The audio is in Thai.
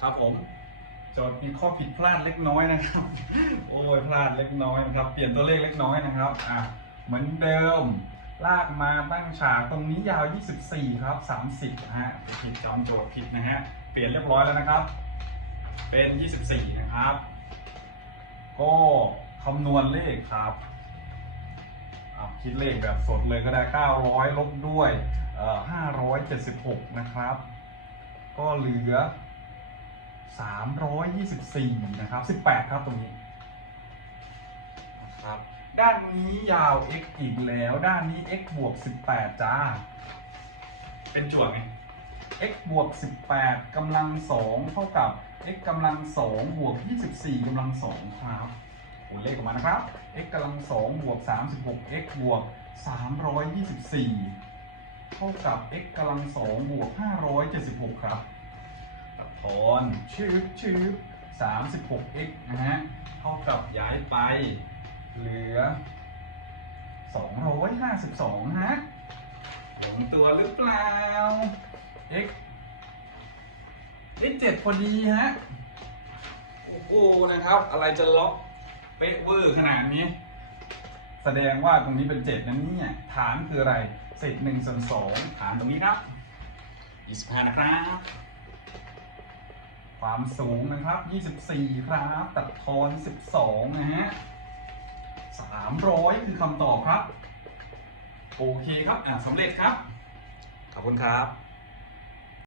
ครับผมจทย์มีข้อผิดพลาดเล็กน้อยนะครับ โอ้ยพลาดเล็กน้อยนะครับ เปลี่ยนตัวเลขเล็กน้อยนะครับอะเหมือนเดิม ลากมาตั้งฉากตรงนี้ยาว 24 ครับ 30ฮะผิดจำโจทย์ผิดนะฮะเปลี่ยนเรียบร้อยแล้วนะครับ เป็น 24 นะครับ ก็คำนวณเลขครับคิดเลขแบบสดเลยก็ได้ 900 ลบด้วยเอ่อ576 นะครับ ก็เหลือ 324 นะครับ 18 ครับตรงนี้นะครับด้านนี้ยาว x อีกแล้ว ด้านนี้ x บวก 18 จ้า เป็นจวดไง x บวก 18กำลัง 2 เท่ากับ x กำลัง 2 บวก 24กำลัง 2 ครับโอ้เลขออกมานะครับ x กำลัง 2 บวก 36 x บวก 324 เท่ากับ x กำลัง 2 บวก 576 ครับ ทอนชืบชืบ 36x นะฮะ เท่ากับย้ายไป เหลือ 252นะฮะลงตัวหรือเปล่า x x 7พอดีฮะ โอ้โหนะครับ อะไรจะล็อกเป๊ะเวอร์ขนาดนี้ แสดงว่าตรงนี้เป็น 7นั้นเนี่ย ฐานคืออะไร เศษ1ส่วน2ฐานตรงนี้ครับ25 นะครับ ความสูงนะครับ 24 ครับ ตัดทอน 12 นะฮะ 300 คือคำตอบครับ โอเคครับ อ่าสำเร็จครับ ขอบคุณครับ